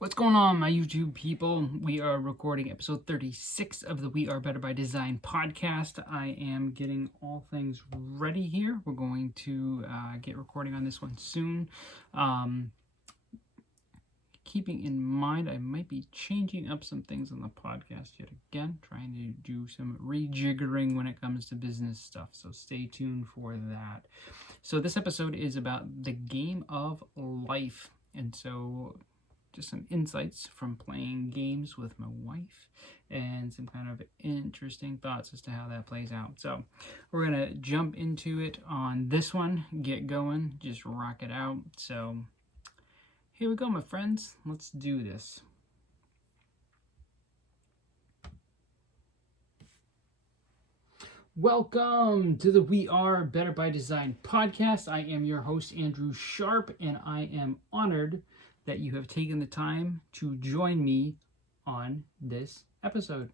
What's going on, my YouTube people? We are recording episode 36 of the We Are Better by Design podcast. I am getting all things ready here. We're going to get recording on this one soon. Keeping in mind, I might be changing up some things on the podcast yet again, trying to do some rejiggering when it comes to business stuff. So stay tuned for that. So this episode is about the game of life. And so just some insights from playing games with my wife and some kind of interesting thoughts as to how that plays out. So we're going to jump into it on this one, get going, just rock it out. So here we go, my friends. Let's do this. Welcome to the We Are Better by Design podcast. I am your host, Andrew Sharp, and I am honored that you have taken the time to join me on this episode.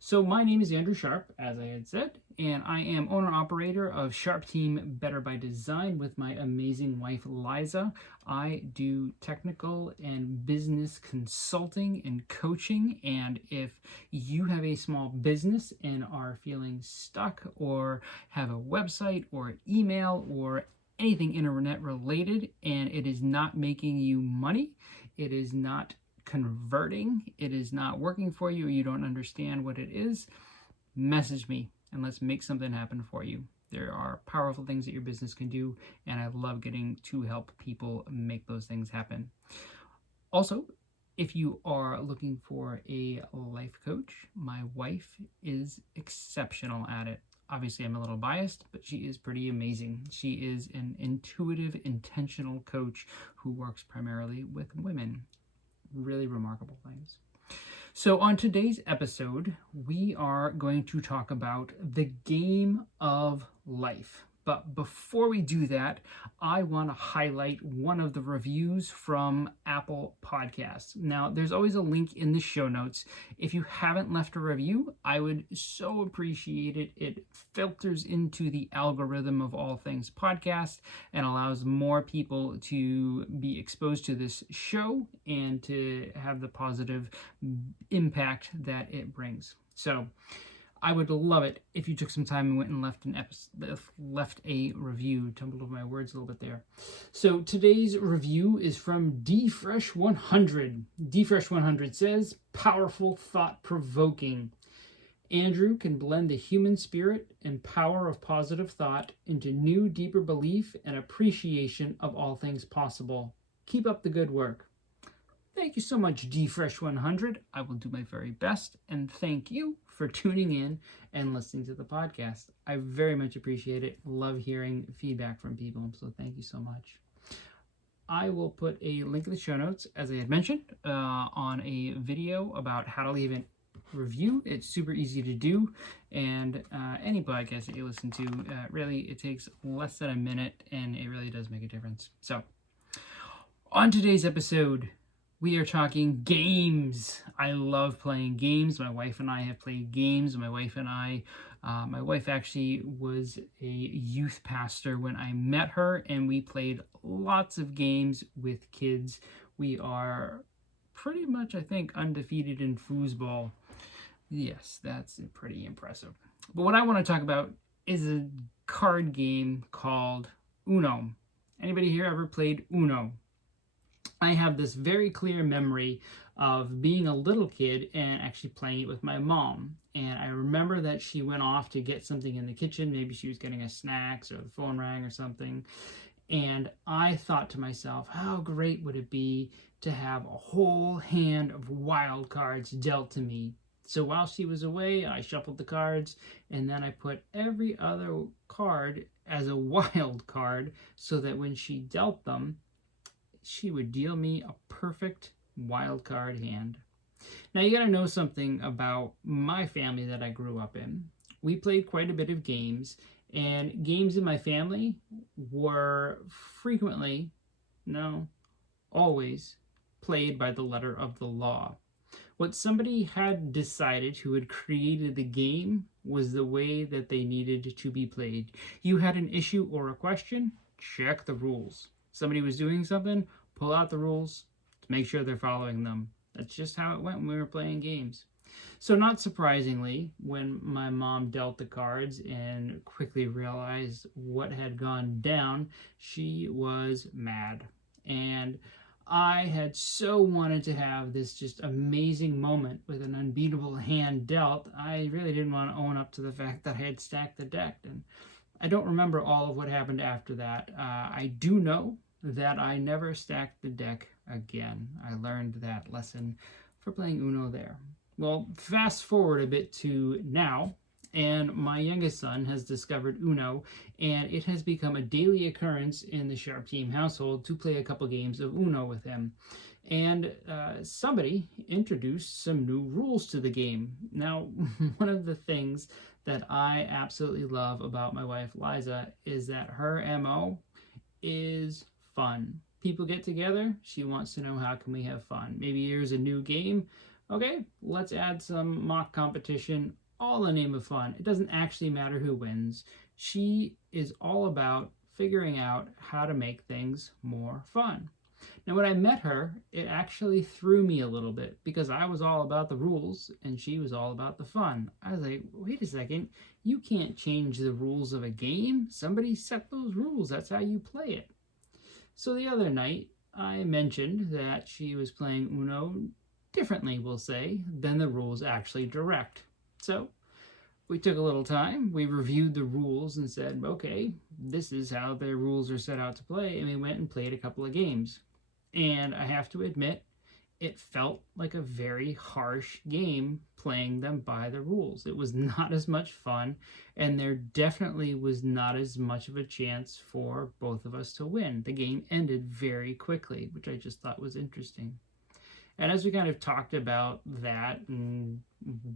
So my name is Andrew Sharp, as I had said, and I am owner-operator of Sharpteam Better by Design with my amazing wife, Liza. I do technical and business consulting and coaching, and if you have a small business and are feeling stuck or have a website or email or anything internet related and it is not making you money, it is not converting, it is not working for you, or you don't understand what it is, message me and let's make something happen for you. There are powerful things that your business can do, and I love getting to help people make those things happen. Also, if you are looking for a life coach, my wife is exceptional at it. Obviously, I'm a little biased, but she is pretty amazing. She is an intuitive, intentional coach who works primarily with women. Really remarkable things. So on today's episode, we are going to talk about the game of life. But before we do that, I want to highlight one of the reviews from Apple Podcasts. Now, there's always a link in the show notes. If you haven't left a review, I would so appreciate it. It filters into the algorithm of all things podcast and allows more people to be exposed to this show and to have the positive impact that it brings. So I would love it if you took some time and went and left a review. Tumbled over my words a little bit there. So today's review is from DFresh100. DFresh100 says, powerful, thought-provoking. Andrew can blend the human spirit and power of positive thought into new, deeper belief and appreciation of all things possible. Keep up the good work. Thank you so much, DFresh100. I will do my very best, and thank you for tuning in and listening to the podcast. I very much appreciate it. Love hearing feedback from people, so thank you so much. I will put a link in the show notes, as I had mentioned, on a video about how to leave a review. It's super easy to do, and any podcast that you listen to, really, it takes less than a minute, and it really does make a difference. So, on today's episode, we are talking games. I love playing games. My wife and I have played games. My wife actually was a youth pastor when I met her, and we played lots of games with kids. We are pretty much, I think, undefeated in foosball. Yes, that's pretty impressive. But what I want to talk about is a card game called Uno. Anybody here ever played Uno? I have this very clear memory of being a little kid and actually playing it with my mom. And I remember that she went off to get something in the kitchen. Maybe she was getting a snacks or the phone rang or something. And I thought to myself, how great would it be to have a whole hand of wild cards dealt to me? So while she was away, I shuffled the cards, and then I put every other card as a wild card so that when she dealt them, she would deal me a perfect wild card hand. Now, you got to know something about my family that I grew up in. We played quite a bit of games, and games in my family were frequently, no, always, played by the letter of the law. What somebody had decided who had created the game was the way that they needed to be played. You had an issue or a question, check the rules. Somebody was doing something, pull out the rules, to make sure they're following them. That's just how it went when we were playing games. So not surprisingly, when my mom dealt the cards and quickly realized what had gone down, she was mad. And I had so wanted to have this just amazing moment with an unbeatable hand dealt. I really didn't want to own up to the fact that I had stacked the deck. And I don't remember all of what happened after that. I do know that I never stacked the deck again. I learned that lesson for playing Uno there. Well, fast forward a bit to now, and my youngest son has discovered Uno, and it has become a daily occurrence in the Sharpteam household to play a couple games of Uno with him. And somebody introduced some new rules to the game. Now, one of the things that I absolutely love about my wife, Liza, is that her MO is fun. People get together, she wants to know how can we have fun. Maybe here's a new game. Okay, let's add some mock competition, all in the name of fun. It doesn't actually matter who wins. She is all about figuring out how to make things more fun. Now, when I met her, it actually threw me a little bit because I was all about the rules and she was all about the fun. I was like, wait a second, you can't change the rules of a game. Somebody set those rules. That's how you play it. So the other night, I mentioned that she was playing Uno differently, we'll say, than the rules actually direct. So we took a little time, we reviewed the rules and said, okay, this is how the rules are set out to play, and we went and played a couple of games. And I have to admit, it felt like a very harsh game playing them by the rules. It was not as much fun, and there definitely was not as much of a chance for both of us to win. The game ended very quickly, which I just thought was interesting. And as we kind of talked about that and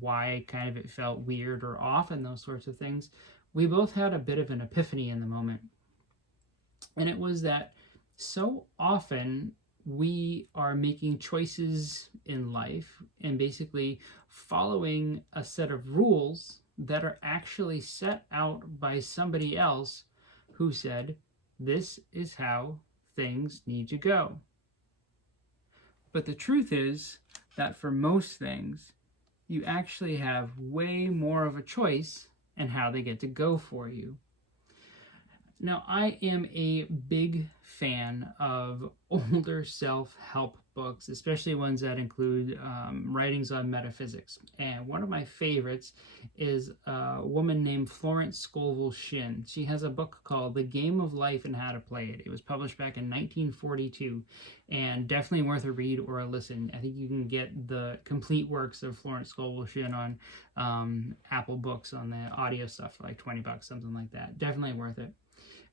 why kind of it felt weird or off and those sorts of things, we both had a bit of an epiphany in the moment. And it was that so often we are making choices in life and basically following a set of rules that are actually set out by somebody else who said, this is how things need to go. But the truth is that for most things, you actually have way more of a choice in how they get to go for you. Now, I am a big fan of older self-help books, especially ones that include writings on metaphysics. And one of my favorites is a woman named Florence Scovel Shinn. She has a book called The Game of Life and How to Play It. It was published back in 1942, and definitely worth a read or a listen. I think you can get the complete works of Florence Scovel Shinn on Apple Books on the audio stuff for like $20, something like that. Definitely worth it.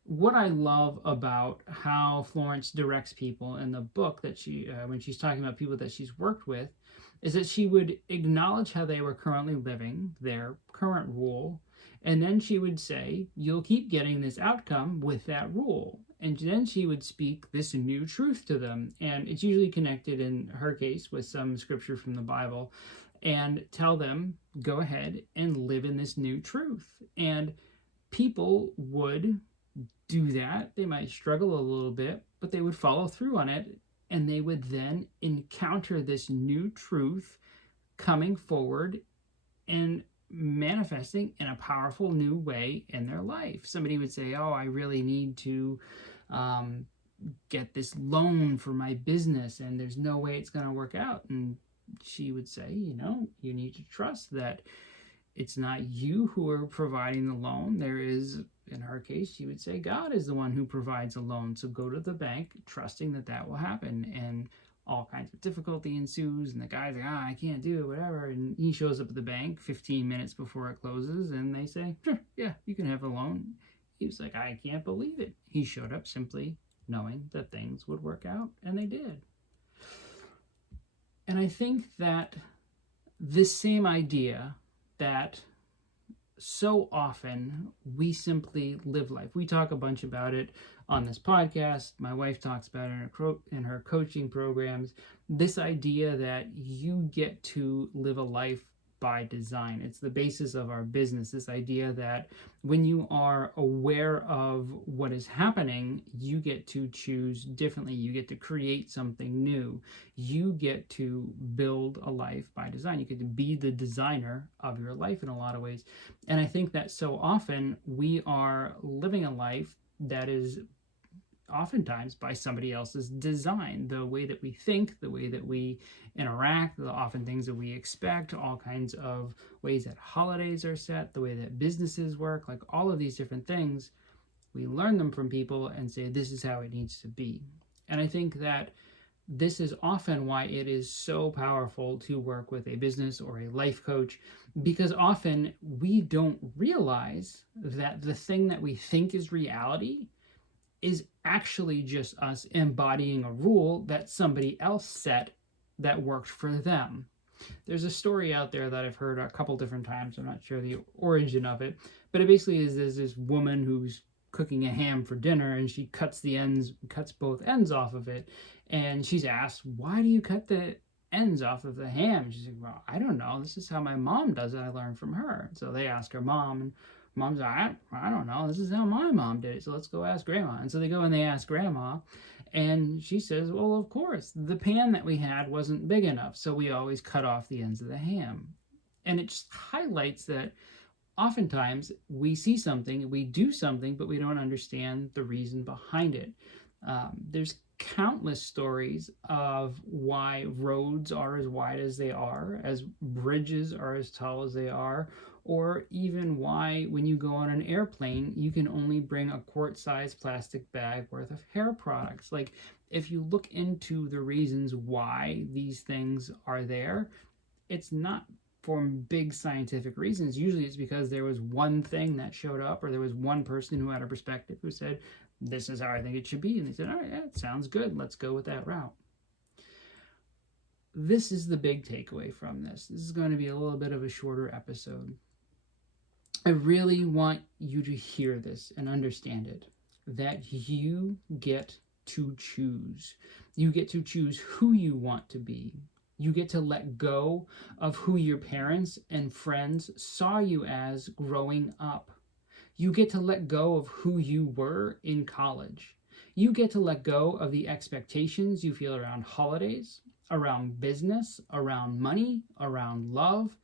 What I love about how Florence directs people in the book that she, when she's talking about people that she's worked with, is that she would acknowledge how they were currently living, their current rule, and then she would say, you'll keep getting this outcome with that rule. And then she would speak this new truth to them. And it's usually connected, in her case, with some scripture from the Bible, and tell them, go ahead and live in this new truth. And people would do that. They might struggle a little bit, but they would follow through on it, and they would then encounter this new truth coming forward and manifesting in a powerful new way in their life. Somebody would say, oh, I really need to get this loan for my business, and there's no way it's going to work out. And she would say, you know, you need to trust that it's not you who are providing the loan. There is, in her case, she would say God is the one who provides a loan. So go to the bank trusting that that will happen. And all kinds of difficulty ensues. And the guy's like, I can't do it, whatever. And he shows up at the bank 15 minutes before it closes. And they say, sure, yeah, you can have a loan. He was like, I can't believe it. He showed up simply knowing that things would work out. And they did. And I think that this same idea that so often we simply live life. We talk a bunch about it on this podcast. My wife talks about it in her coaching programs. This idea that you get to live a life by design. It's the basis of our business, this idea that when you are aware of what is happening, you get to choose differently. You get to create something new. You get to build a life by design. You get to be the designer of your life in a lot of ways. And I think that so often we are living a life that is oftentimes by somebody else's design. The way that we think, the way that we interact, the often things that we expect, all kinds of ways that holidays are set, the way that businesses work, like all of these different things, we learn them from people and say, this is how it needs to be. And I think that this is often why it is so powerful to work with a business or a life coach, because often we don't realize that the thing that we think is reality is actually just us embodying a rule that somebody else set that worked for them. There's a story out there that I've heard a couple different times. I'm not sure the origin of it, but it basically is there's this woman who's cooking a ham for dinner, and she cuts both ends off of it, and she's asked, why do you cut the ends off of the ham? And she's like, well, I don't know, this is how my mom does it, I learned from her. So they ask her mom, and mom's like, I don't know, this is how my mom did it, so let's go ask grandma. And so they go and they ask grandma, and she says, well, of course, the pan that we had wasn't big enough, so we always cut off the ends of the ham. And it just highlights that oftentimes we see something, we do something, but we don't understand the reason behind it. There's countless stories of why roads are as wide as they are, as bridges are as tall as they are, or even why when you go on an airplane, you can only bring a quart-sized plastic bag worth of hair products. Like, if you look into the reasons why these things are there, it's not for big scientific reasons. Usually it's because there was one thing that showed up, or there was one person who had a perspective who said, this is how I think it should be. And they said, all right, yeah, it sounds good. Let's go with that route. This is the big takeaway from this. This is going to be a little bit of a shorter episode. I really want you to hear this and understand it, that you get to choose. You get to choose who you want to be. You get to let go of who your parents and friends saw you as growing up. You get to let go of who you were in college. You get to let go of the expectations you feel around holidays, around business, around money, around love.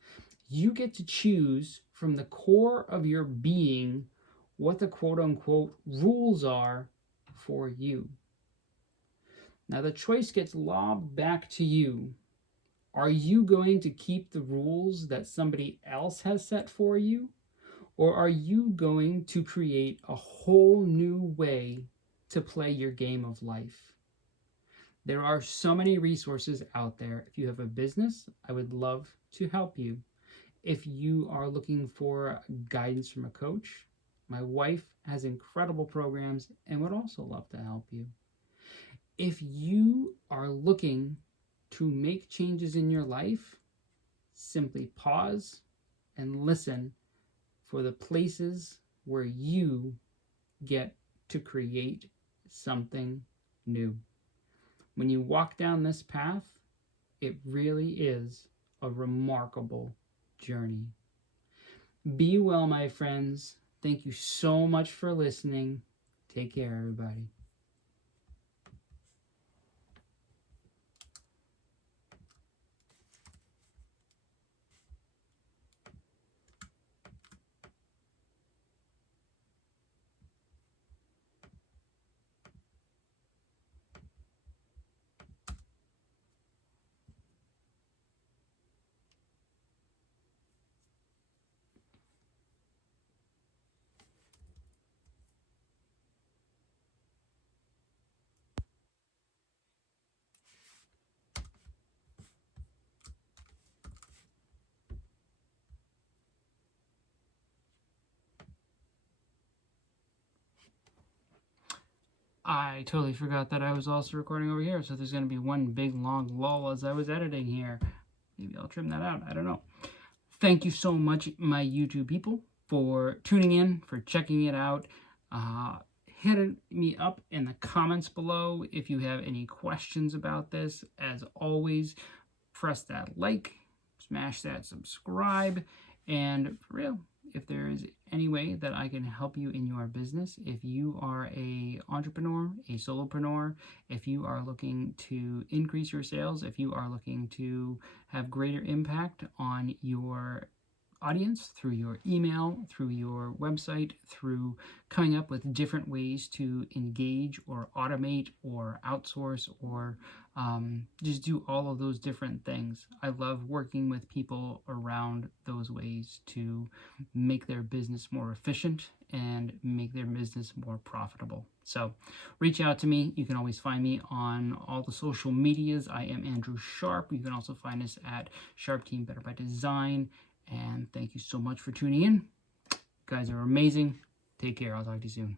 You get to choose from the core of your being what the quote-unquote rules are for you. Now the choice gets lobbed back to you. Are you going to keep the rules that somebody else has set for you? Or are you going to create a whole new way to play your game of life? There are so many resources out there. If you have a business, I would love to help you. If you are looking for guidance from a coach, my wife has incredible programs and would also love to help you. If you are looking to make changes in your life, simply pause and listen for the places where you get to create something new. When you walk down this path, it really is a remarkable journey. Be well, my friends. Thank you so much for listening. Take care, everybody. I totally forgot that I was also recording over here, so there's going to be one big long lull as I was editing here. Maybe I'll trim that out. I don't know. Thank you so much, my YouTube people, for tuning in, for checking it out. Hit me up in the comments below if you have any questions about this. As always, press that like, smash that subscribe. And for real, if there is any way that I can help you in your business, if you are a entrepreneur, a solopreneur, if you are looking to increase your sales, if you are looking to have greater impact on your audience through your email, through your website, through coming up with different ways to engage or automate or outsource or just do all of those different things. I love working with people around those ways to make their business more efficient and make their business more profitable. So reach out to me. You can always find me on all the social medias. I am Andrew Sharp. You can also find us at Sharpteam Better by Design. And thank you so much for tuning in. You guys are amazing. Take care. I'll talk to you soon.